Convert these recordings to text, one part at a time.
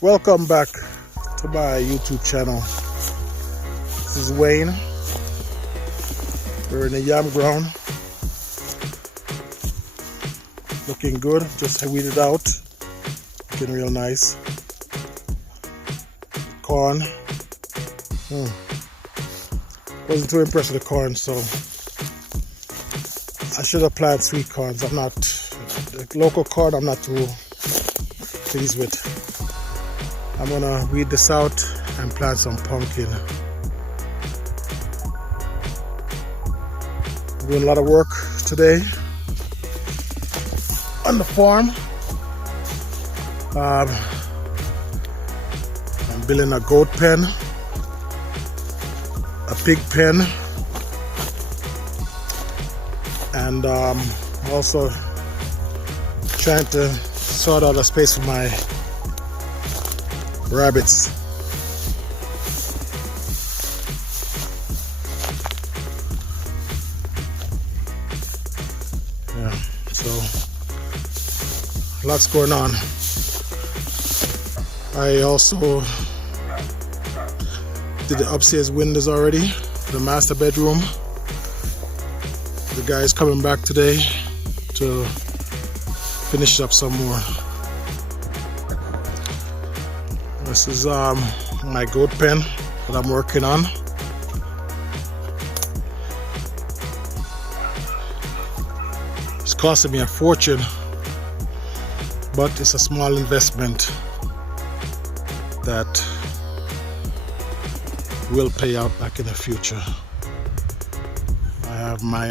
Welcome back to my YouTube channel. This is Wayne. We're in the yam ground. Looking good, just weeded out. Looking real nice. Corn. Wasn't too impressed with the corn, so I should have planted sweet corns. The local corn I'm not too pleased with. I'm gonna weed this out and plant some pumpkin. I'm doing a lot of work today on the farm. I'm building a goat pen, a pig pen, and also trying to sort out a space for my rabbits. Yeah, so lots going on. I also did the upstairs windows already, the master bedroom. The guy is coming back today to finish up some more. This is my goat pen that I'm working on. It's costing me a fortune, but it's a small investment that will pay out back in the future. I have my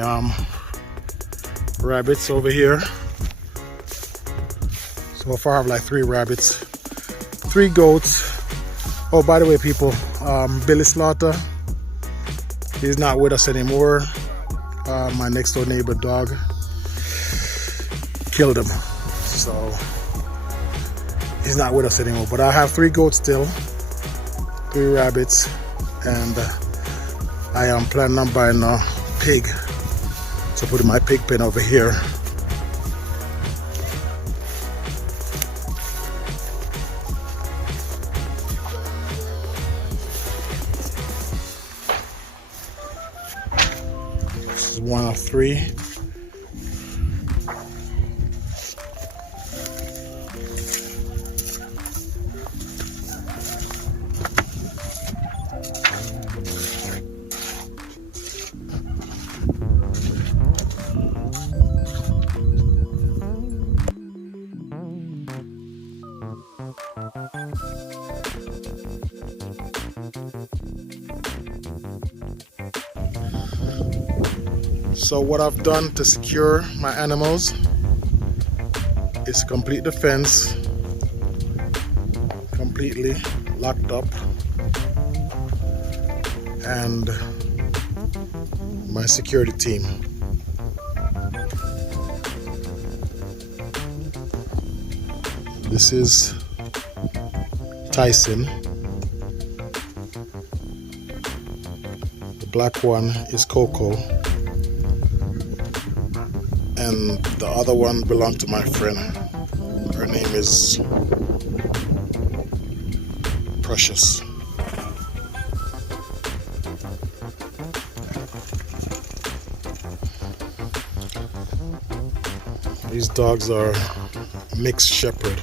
rabbits over here. So far I have like 3 rabbits, 3 goats. Oh, by the way, people, Billy Slaughter, he's not with us anymore. My next door neighbor dog killed him, so he's not with us anymore. But I have 3 goats still, 3 rabbits, and I am planning on buying a pig, so putting my pig pen over here. This is one of 3. So what I've done to secure my animals is complete the fence, completely locked up, and my security team. This is Tyson. The black one is Coco. And the other one belonged to my friend. Her name is Precious. These dogs are mixed shepherd,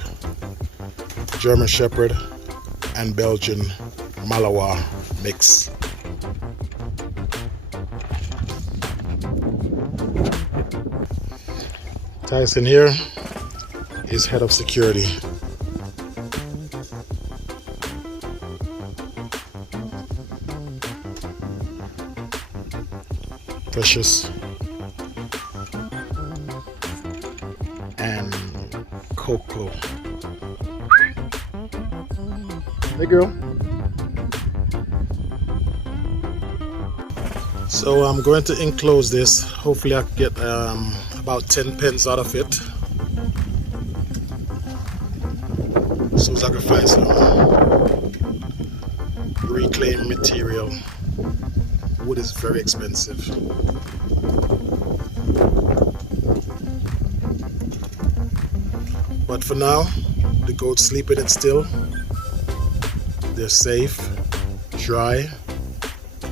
German shepherd and Belgian Malinois mix. Tyson here is head of security. Precious and Coco. Hey girl. So I'm going to enclose this. Hopefully I can get about 10 pens out of it. As soon as I can find some reclaimed material. Wood is very expensive. But for now, the goat's sleeping it still. they're safe, dry,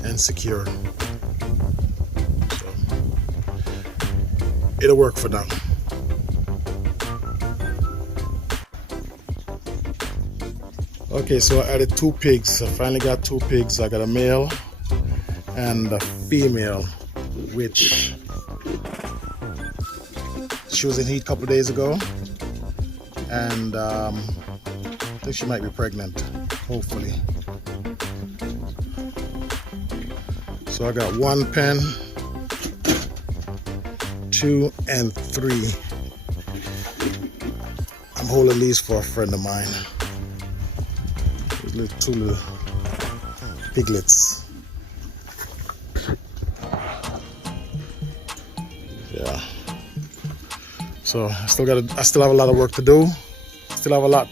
and secure. So it'll work for now. Okay, so I added 2 pigs. I finally got 2 pigs. I got a male and a female, which she was in heat a couple of days ago, and I think she might be pregnant, hopefully. So I got 1 pen, 2 and 3. I'm holding these for a friend of mine. These 2 little piglets. Yeah. So I still have a lot of work to do. Still have a lot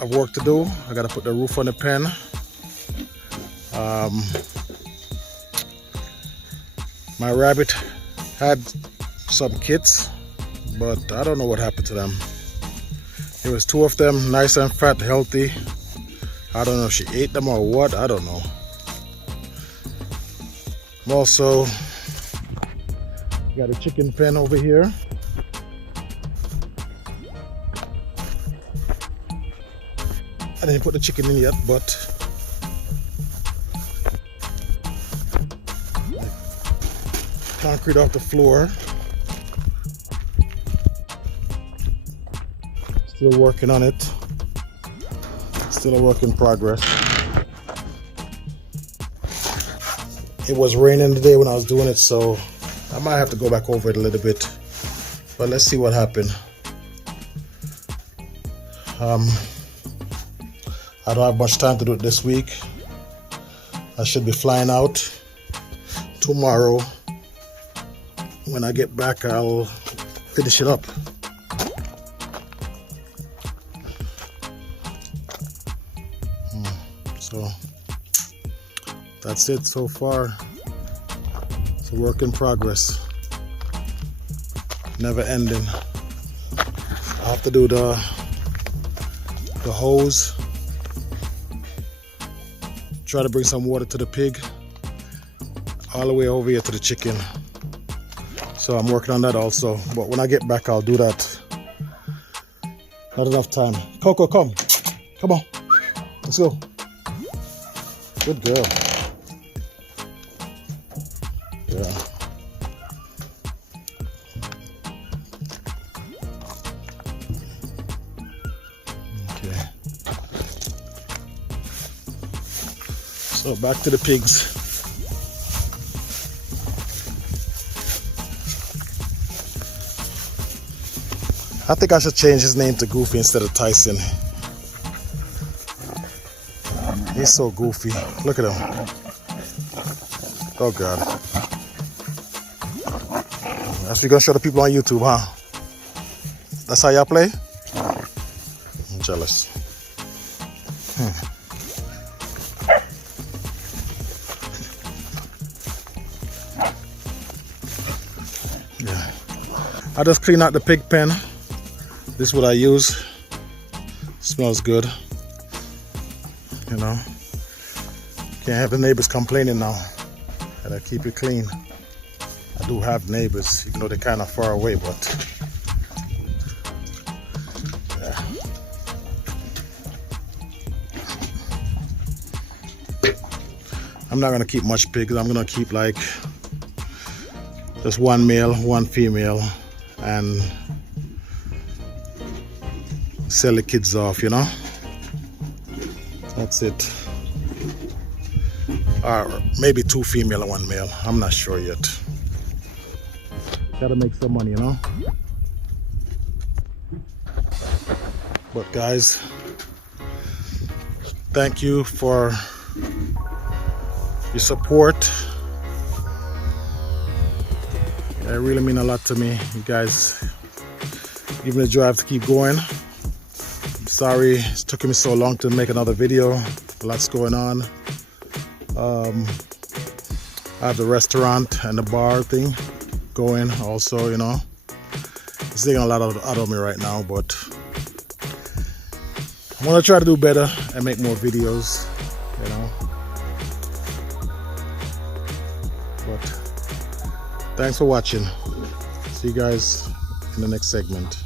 of work to do. I gotta put the roof on the pen. My rabbit had some kits, but I don't know what happened to them. There was 2 of them, nice and fat, healthy. I don't know if she ate them or what, I don't know. Also, got a chicken pen over here. I didn't put the chicken in yet, but concrete off the floor. Still working on it. Still a work in progress. It was raining today when I was doing it, so I might have to go back over it a little bit. But let's see what happened. I don't have much time to do it this week. I should be flying out tomorrow. When I get back, I'll finish it up. So that's it so far. It's a work in progress. Never ending. I have to do the hose. Try to bring some water to the pig. All the way over here to the chicken. So I'm working on that also. But when I get back, I'll do that. Not enough time. Coco, come. Come on. Let's go. Good girl. Yeah. Okay. So back to the pigs. I think I should change his name to Goofy instead of Tyson. He's so goofy. Look at him. Oh God. That's what you're gonna show the people on YouTube, huh? That's how y'all play? I'm jealous. Yeah. I just clean out the pig pen. This is what I use. Smells good. You know, can't have the neighbors complaining now. Gotta keep it clean. I do have neighbors, even though they're kind of far away, but yeah. I'm not gonna keep much pigs. I'm gonna keep like just 1 male, 1 female, and sell the kids off, you know. That's it. Or maybe 2 female and 1 male. I'm not sure yet. Gotta make some money, you know. But guys, thank you for your support. It really means a lot to me. You guys give me the drive to keep going. Sorry it's taking me so long to make another video. Lots going on. I have the restaurant and the bar thing going also, you know. It's taking a lot out of me right now, but I'm gonna try to do better and make more videos. you know. But thanks for watching. See you guys in the next segment.